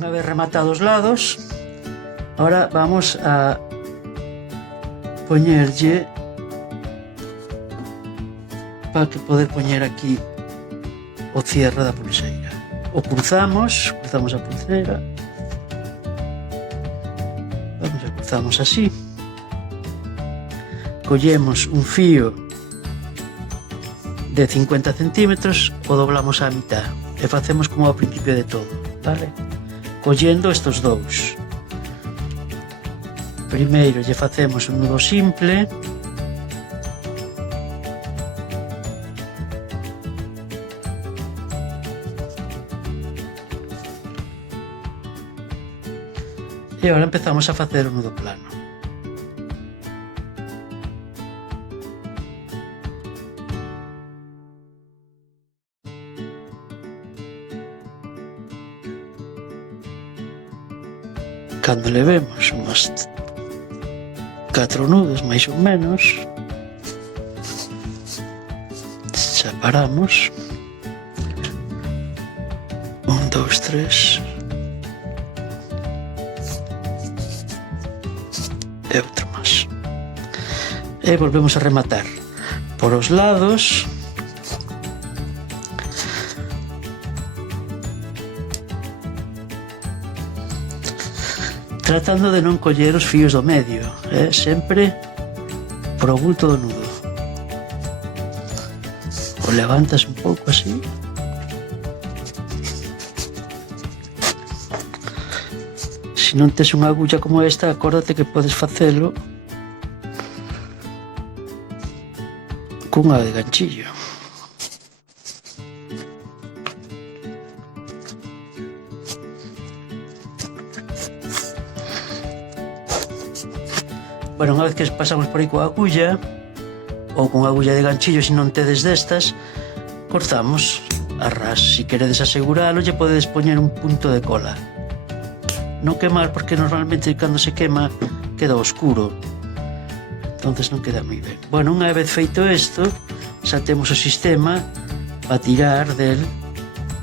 unha vez rematados os lados, ahora vamos a poñerlle para que poder poñer aquí o cierre da pulseira. O cruzamos a pulseira, cruzamos así, collemos un fío de 50 centímetros, o doblamos á mitad e facemos como ao principio de todo, vale? Collendo estes dous. Primeiro lle facemos un nudo simple, e agora empezamos a facer o nudo plano. Cando le vemos uns 4 nudos máis ou menos, xa paramos. 1, 2, 3 e outro máis, e volvemos a rematar por os lados, tratando de non coller os fíos do medio, sempre por o bulto do nudo. O levantas un pouco así, se non tes unha agulla como esta, acórdate que podes facelo cunha de ganchillo. Bueno, unha vez que pasamos por aí coa agulla, ou con agulla de ganchillo, se non tedes destas, cortamos a ras. Se queredes aseguralo, lle podedes poñer un punto de cola. Non quemar, porque normalmente cando se quema queda oscuro, entonces non queda moi ben. Bueno, unha vez feito isto, xa temos o sistema para tirar del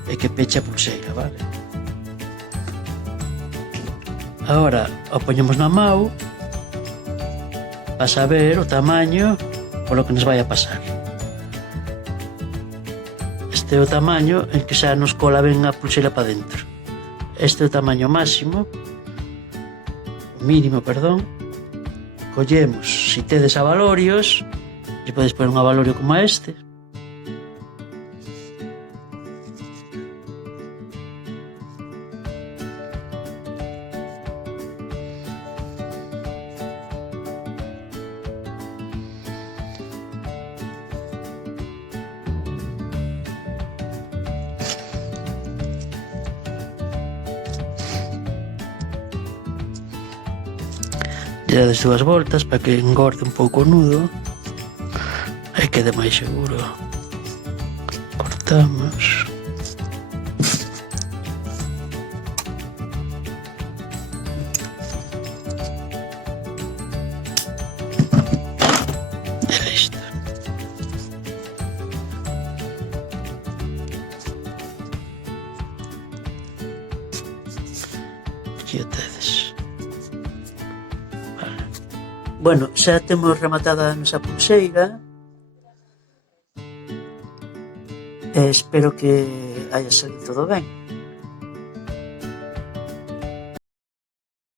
e que peche a pulseira, vale? Agora o poñemos na mão para saber o tamaño polo que nos vai a pasar. Este é o tamaño en que xa nos cola ben a pulseira para dentro. Este é o tamaño máximo, mínimo, perdón. Collemos, se tedes abalorios, lle podes poner un abalorio como este. Lle dades 2 voltas para que engorde un pouco o nudo e quede máis seguro. Cortamos. E listo. Aquí o tedes. Bueno, xa temos rematada a nosa pulseira e espero que haya salido todo ben.